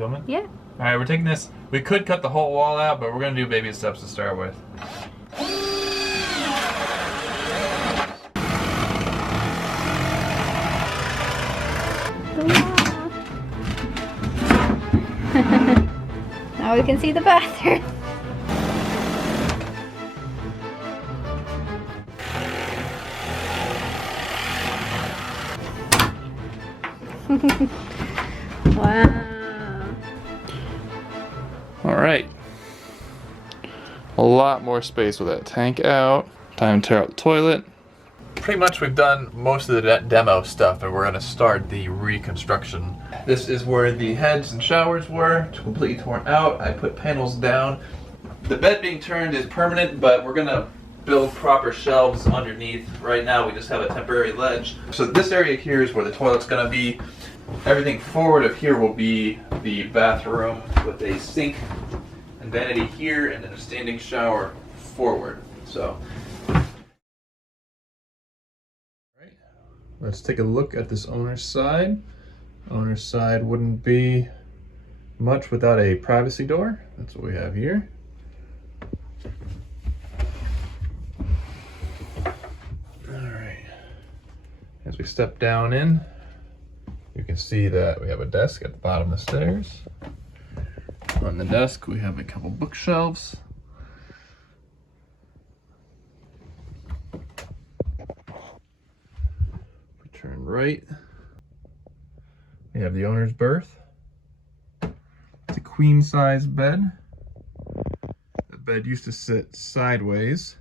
filming? Yeah. Alright, we're taking this. We could cut the whole wall out, but we're going to do baby steps to start with. Now we can see the bathroom. Wow. Alright. A lot more space with that tank out. Time to tear out the toilet. Pretty much we've done most of the demo stuff, and we're going to start the reconstruction. This is where the heads and showers were. It's completely torn out. I put panels down. The bed being turned is permanent, but we're going to build proper shelves underneath. Right now we just have a temporary ledge. So this area here is where the toilet's going to be. Everything forward of here will be the bathroom with a sink and vanity here, and then a standing shower forward. So, right. Let's take a look at this owner's side. Owner's side wouldn't be much without a privacy door. That's what we have here. Alright. As we step down in, you can see that we have a desk at the bottom of the stairs. On the desk, we have a couple bookshelves. We turn right. We have the owner's berth. It's a queen size bed. The bed used to sit sideways.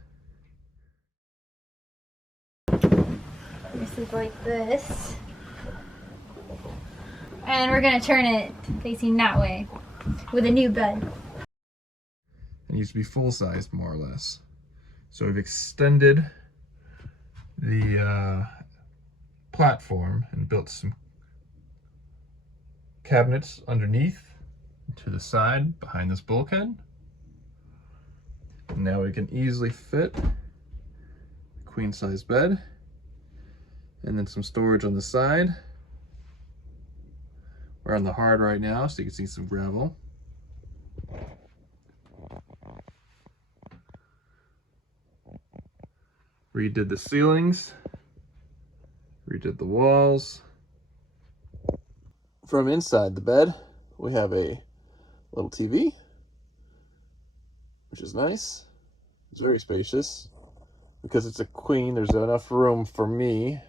This is like this. And we're gonna turn it facing that way with a new bed. It used to be full sized, more or less. So we've extended the platform and built some cabinets underneath to the side behind this bulkhead. And now we can easily fit a queen size bed and then some storage on the side. We're on the hard right now, so you can see some gravel. Redid the ceilings, redid the walls. From inside the bed, we have a little TV, which is nice. It's very spacious. Because it's a queen, there's enough room for me,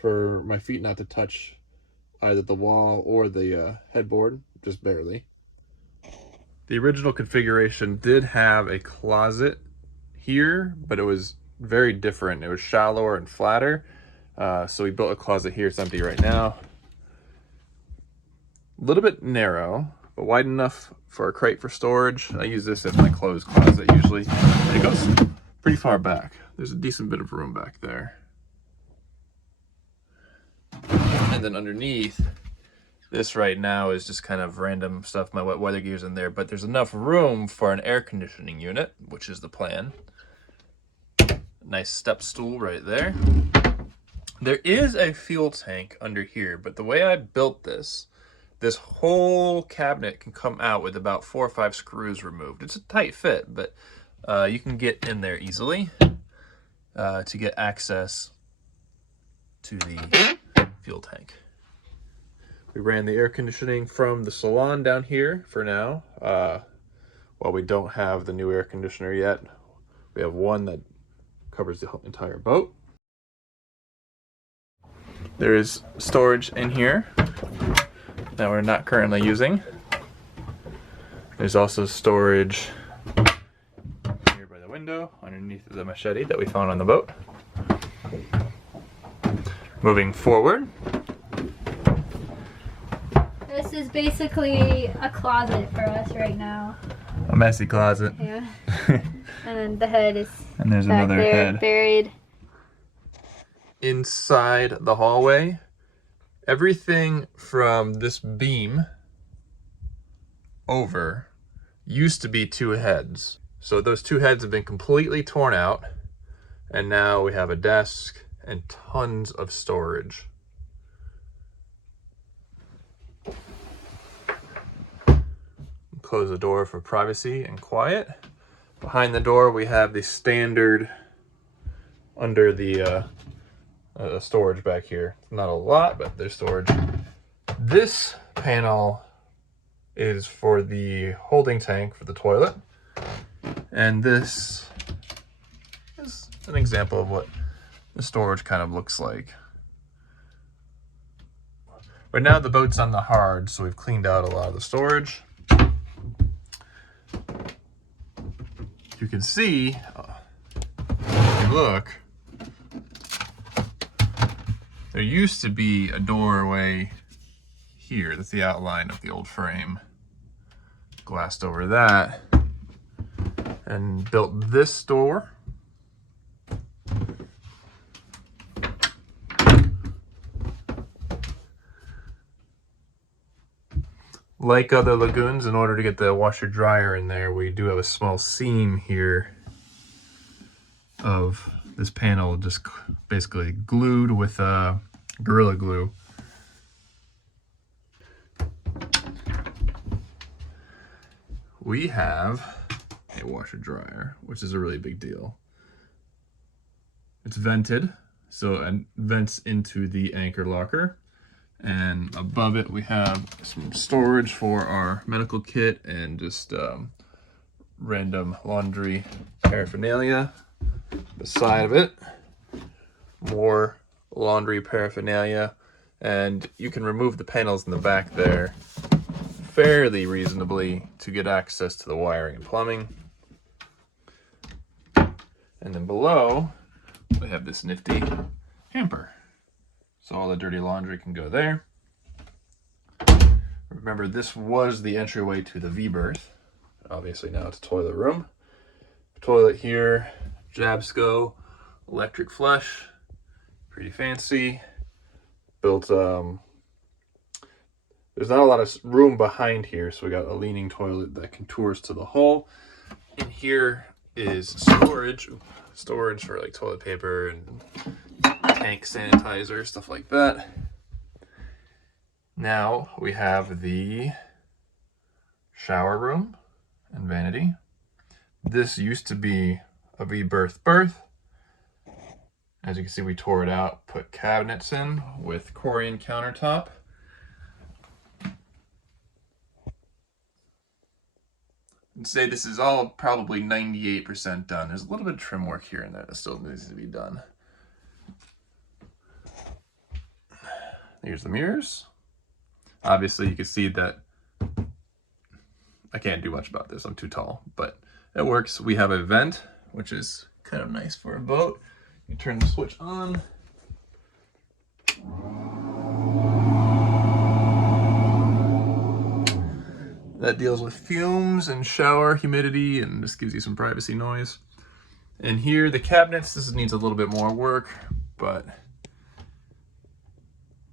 for my feet not to touch either the wall or the headboard, just barely. The original configuration did have a closet here, but it was very different. It was shallower and flatter. So we built a closet here. It's empty right now. A little bit narrow, but wide enough for a crate for storage. I use this as my clothes closet usually. And it goes pretty far back. There's a decent bit of room back there. And then underneath, this right now is just kind of random stuff. My wet weather gear's in there, but there's enough room for an air conditioning unit, which is the plan. Nice step stool right there. There is a fuel tank under here, but the way I built this whole cabinet can come out with about 4 or 5 screws removed. It's a tight fit, but you can get in there easily to get access to the fuel tank. We ran the air conditioning from the salon down here for now. While we don't have the new air conditioner yet, we have one that covers the entire boat. There is storage in here that we're not currently using. There's also storage here by the window underneath the machete that we found on the boat. Moving forward. This is basically a closet for us right now. A messy closet. Yeah. And then the head is and there's back another there, head. buried. Inside the hallway, everything from this beam over used to be 2 heads. So those 2 heads have been completely torn out, and now we have a desk and tons of storage. close the door for privacy and quiet. Behind the door, we have the standard under the storage back here. Not a lot, but there's storage. This panel is for the holding tank for the toilet. And this is an example of what the storage kind of looks like. Right now the boat's on the hard, so we've cleaned out a lot of the storage. You can see, if you look, there used to be a doorway here. That's the outline of the old frame. Glassed over that and built this door. Like other lagoons, in order to get the washer dryer in there, we do have a small seam here of this panel just basically glued with Gorilla Glue. We have a washer dryer, which is a really big deal. It's vented, so it vents into the anchor locker. And above it we have some storage for our medical kit and just random laundry paraphernalia. Beside of it, more laundry paraphernalia, and you can remove the panels in the back there fairly reasonably to get access to the wiring and plumbing. And then below we have this nifty hamper. So all the dirty laundry can go there. Remember, this was the entryway to the V-berth. Obviously now it's a toilet room. Toilet here, Jabsco, electric flush, pretty fancy. Built, there's not a lot of room behind here, so we got a leaning toilet that contours to the hull. In here is storage for like toilet paper and tank sanitizer, stuff like that. Now we have the shower room and vanity. This used to be a V-berth berth. As you can see, we tore it out, put cabinets in with Corian countertop. I'd say this is all probably 98% done. There's a little bit of trim work here and there that still needs to be done. Here's the mirrors. Obviously you can see that I can't do much about this, I'm too tall, but it works. We have a vent, which is kind of nice for a boat. You turn the switch on. That deals with fumes and shower humidity and just gives you some privacy noise. And here, the cabinets, this needs a little bit more work, but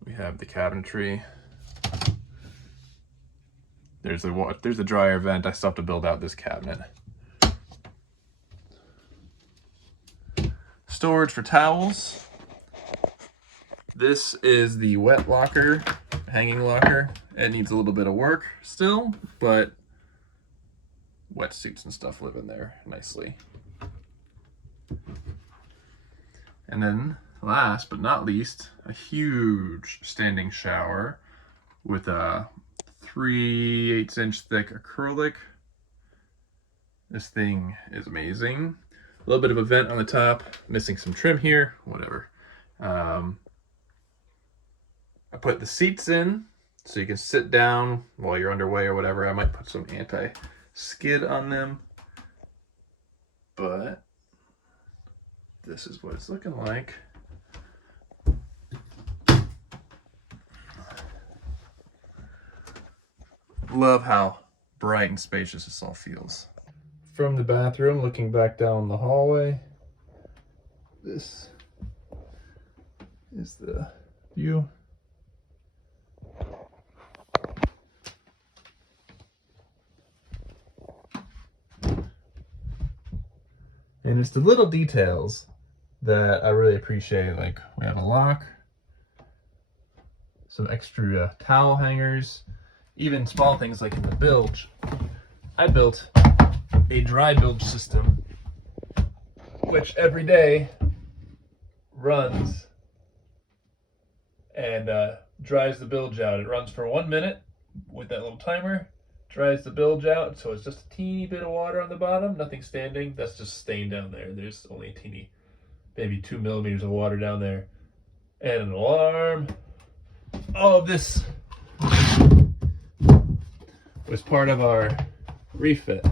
we have the cabinetry. There's the dryer vent. I still have to build out this cabinet. Storage for towels. This is the wet locker, hanging locker. It needs a little bit of work still, but wetsuits and stuff live in there nicely. And then last but not least, a huge standing shower with a 3/8" thick acrylic. This thing is amazing. A little bit of a vent on the top, missing some trim here, whatever. I put the seats in so you can sit down while you're underway or whatever. I might put some anti-skid on them, but this is what it's looking like. Love how bright and spacious this all feels. From the bathroom, looking back down the hallway, this is the view. And it's the little details that I really appreciate. Like, we have a lock, some extra towel hangers, even small things like in the bilge, I built a dry bilge system, which every day runs and dries the bilge out. It runs for 1 minute with that little timer, dries the bilge out, so it's just a teeny bit of water on the bottom, nothing standing. That's just staying down there. There's only a teeny, maybe 2 millimeters of water down there. And an alarm. All of this was part of our refit.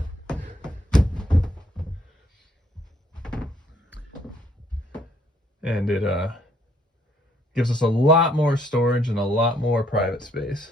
And it gives us a lot more storage and a lot more private space.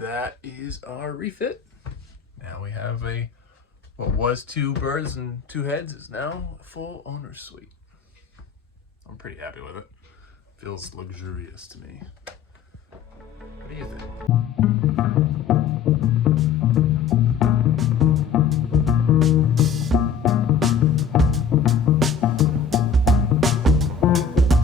That is our refit. Now we have what was 2 berths and 2 heads is now a full owner's suite. I'm pretty happy with it. Feels luxurious to me. What do you think?